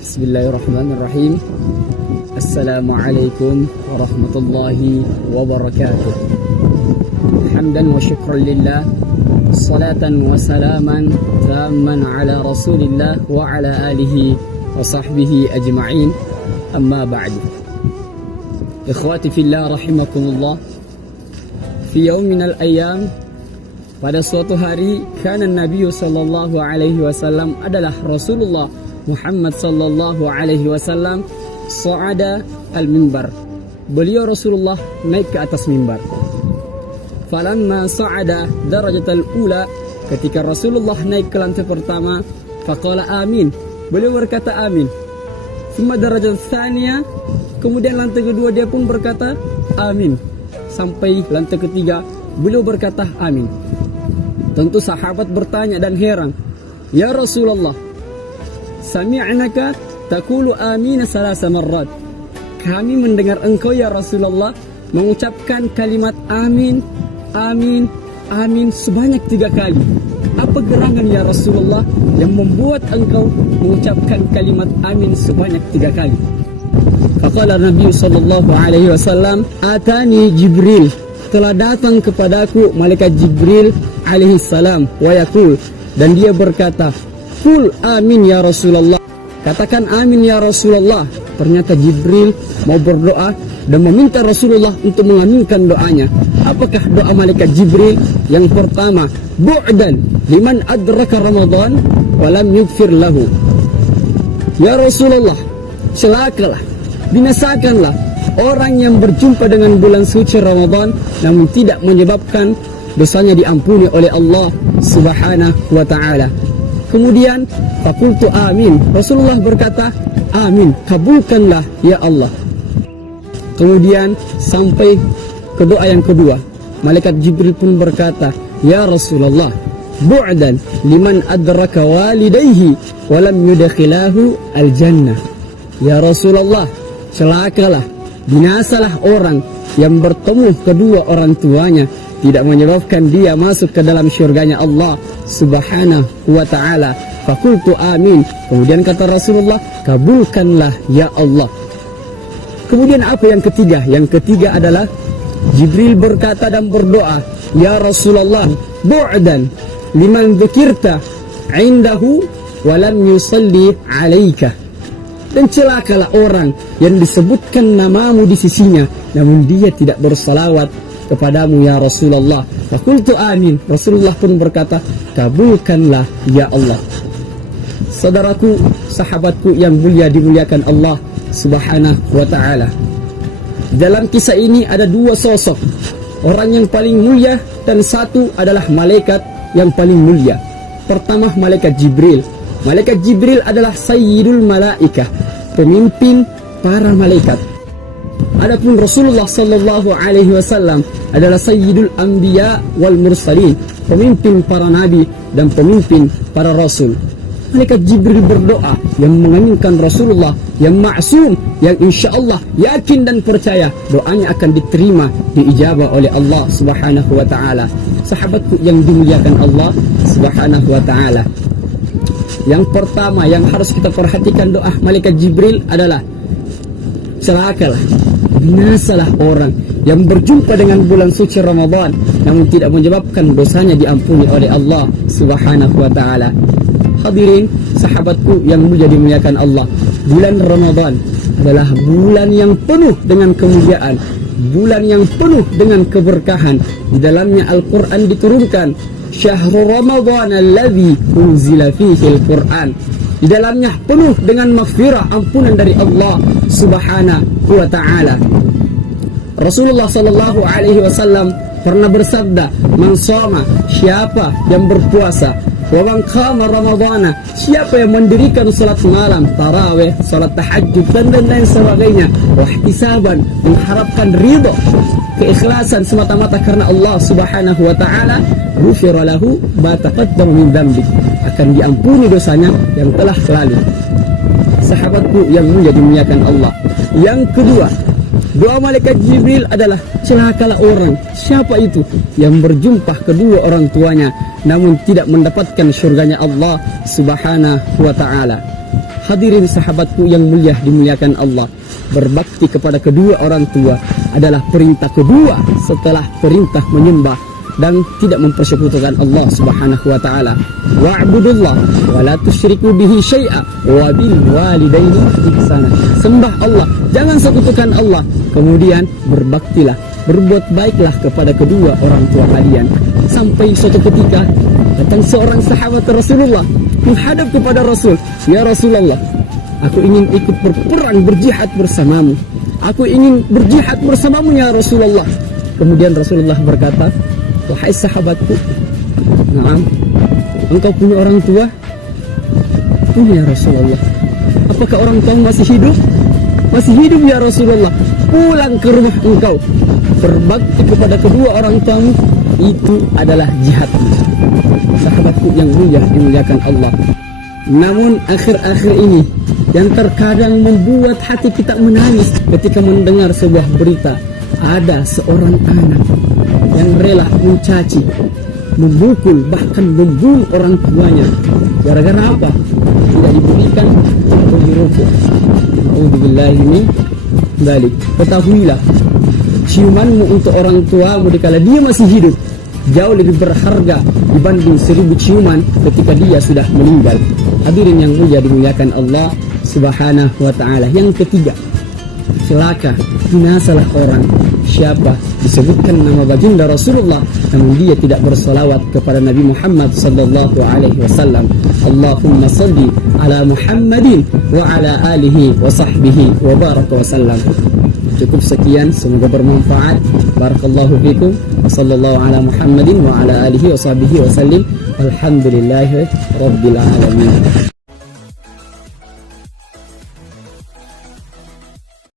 Bismillahirrahmanirrahim. Assalamualaikum warahmatullahi wabarakatuh. Hamdan wa syukran lillah, salatan wa salaman tamman ala rasulillah wa ala alihi wa sahbihi ajma'in. Amma ba'du. Ikhwati fillah rahimakumullah. Fi yawm minal ayyam, pada suatu hari, kana Nabi sallallahu alaihi wasallam adalah Rasulullah Muhammad sallallahu alaihi wasallam sa'ada al-mimbar. Beliau Rasulullah naik ke atas mimbar. Falamma sa'ada darajatal ula, ketika Rasulullah naik ke lantai pertama, faqala amin. Beliau berkata amin. Thumma darajat tsaniyah, kemudian lantai kedua dia pun berkata amin. Sampai lantai ketiga beliau berkata amin. Tentu sahabat bertanya dan heran, "Ya Rasulullah, sami'naka taqulu amin salasa marrat." Kami mendengar engkau ya Rasulullah mengucapkan kalimat amin, amin, amin sebanyak 3 kali. Apa gerangan ya Rasulullah yang membuat engkau mengucapkan kalimat amin sebanyak 3 kali? Faqala Nabi sallallahu alaihi wasallam, "Atani Jibril." Telah datang kepadaku malaikat Jibril alaihi salam wa yaqul, dan dia berkata, "Qul amin ya Rasulullah." Katakan amin ya Rasulullah. Ternyata Jibril mau berdoa dan meminta Rasulullah untuk mengaminkan doanya. Apakah doa malaikat Jibril? Yang pertama, bu'dan liman adraka Ramadan wa lam yughfir lahu. Ya Rasulullah, celakalah, binasakanlah orang yang berjumpa dengan bulan suci Ramadan namun tidak menyebabkan dosanya diampuni oleh Allah Subhanahu wa ta'ala. Kemudian faqultu amin. Rasulullah berkata, amin, kabulkanlah ya Allah. Kemudian sampai ke doa yang kedua, malaikat Jibril pun berkata, ya Rasulullah, bu'dan liman adraka walidayhi wa lam yudkhilahu al-jannah. Ya Rasulullah, celakalah, binasalah orang yang bertemu kedua orang tuanya tidak menyebabkan dia masuk ke dalam syurganya Allah Subhanahu wa ta'ala. Fakultu amin. Kemudian kata Rasulullah, kabulkanlah ya Allah. Kemudian apa yang ketiga? Yang ketiga adalah Jibril berkata dan berdoa, ya Rasulullah, bu'dan liman dzukirta indahu wa lam yusalli alaika. Dan celakalah orang yang disebutkan namamu di sisinya namun dia tidak bersalawat kepadamu ya Rasulullah. Fakultu amin. Rasulullah pun berkata, kabulkanlah ya Allah. Saudaraku, sahabatku yang mulia dimuliakan Allah Subhanahu wa ta'ala. Dalam kisah ini ada 2 sosok, orang yang paling mulia dan satu adalah malaikat yang paling mulia. Pertama, malaikat Jibril. Malaikat Jibril adalah sayyidul malaikah, pemimpin para malaikat. Adapun Rasulullah sallallahu alaihi wasallam adalah sayyidul anbiya wal mursalin, pemimpin para nabi dan pemimpin para rasul. Malaikat Jibril berdoa yang mengaminkan Rasulullah yang ma'sum, yang insyaallah yakin dan percaya doanya akan diterima, diijabah oleh Allah Subhanahu wa ta'ala. Sahabatku yang dimuliakan Allah Subhanahu wa ta'ala, yang pertama yang harus kita perhatikan doa malaikat Jibril adalah celakalah, binasalah orang yang berjumpa dengan bulan suci Ramadan namun tidak menyebabkan dosanya diampuni oleh Allah Subhanahu wa ta'ala. Hadirin sahabatku yang mulia dimuliakan Allah, bulan Ramadan adalah bulan yang penuh dengan kemuliaan, bulan yang penuh dengan keberkahan. Di dalamnya Al-Quran diturunkan, Syahrul Ramadan alladzi unzila fihi al-Quran. Di dalamnya penuh dengan maghfirah, ampunan dari Allah Subhanahu wa ta'ala. Rasulullah sallallahu alaihi wasallam pernah bersabda, man shoma, siapa yang berpuasa, wa man qama ramadhana, siapa yang mendirikan salat malam, tarawih, salat tahajud dan lain sebagainya, wa ihtisaban, mengharapkan ridha, keikhlasan semata-mata karena Allah Subhanahu wa ta'ala, ghufira lahu ma taqaddama min dzambi, akan diampuni dosanya yang telah lalu. Sahabatku yang mulia dimuliakan Allah. Yang kedua, doa malaikat Jibril adalah celakalah orang. Siapa itu? Yang berjumpa kedua orang tuanya namun tidak mendapatkan syurganya Allah Subhanahu wa ta'ala. Hadirin sahabatku yang mulia dimuliakan Allah, berbakti kepada kedua orang tua adalah perintah kedua setelah perintah menyembah dan tidak mempersekutukan Allah Subhanahu wa taala. Wa'budullah wa la tusyriku bihi syai'a wa bil walidaini ihsana. Sembah Allah, jangan sekutukan Allah. Kemudian berbaktilah, berbuat baiklah kepada kedua orang tua kalian. Sampai suatu ketika datang seorang sahabat Rasulullah menghadap kepada Rasul, "Ya Rasulullah, aku ingin ikut berperang, berjihad bersamamu. Aku ingin berjihad bersamamu ya Rasulullah." Kemudian Rasulullah berkata, "Wahai sahabatku, naam, engkau punya orang tua?" "Punya ya Rasulullah." "Apakah orang tua masih hidup?" "Masih hidup ya Rasulullah." "Pulang ke rumah engkau, berbakti kepada kedua orang tuamu, itu adalah jihadmu." Sahabatku yang mulia dimuliakan Allah, namun akhir-akhir ini yang terkadang membuat hati kita menangis ketika mendengar sebuah berita, ada seorang anak yang rela mencaci, memukul, bahkan membunuh orang tuanya. Gara-gara apa? Tidak diberikan atau dirokok. A'udzubillahi min dzalik. Ketahuilah, ciumanmu untuk orang tuamu dikala dia masih hidup jauh lebih berharga dibanding 1000 ciuman ketika dia sudah meninggal. Hadirin yang mulia dimuliakan Allah Subhanahu wa taala. Yang ketiga, celaka, binasalah orang siapa disebutkan nama baginda Rasulullah namun dia tidak bersalawat kepada Nabi Muhammad sallallahu alaihi wasallam. Allahumma salli ala Muhammadin wa ala alihi wa sahbihi wa baraka wasallam. Cukup sekian, semoga bermanfaat. Barakallahu fikum. Wassallallahu ala Muhammadin wa ala alihi wa sahbihi wa sallim. Alhamdulillahi rabbil alamin.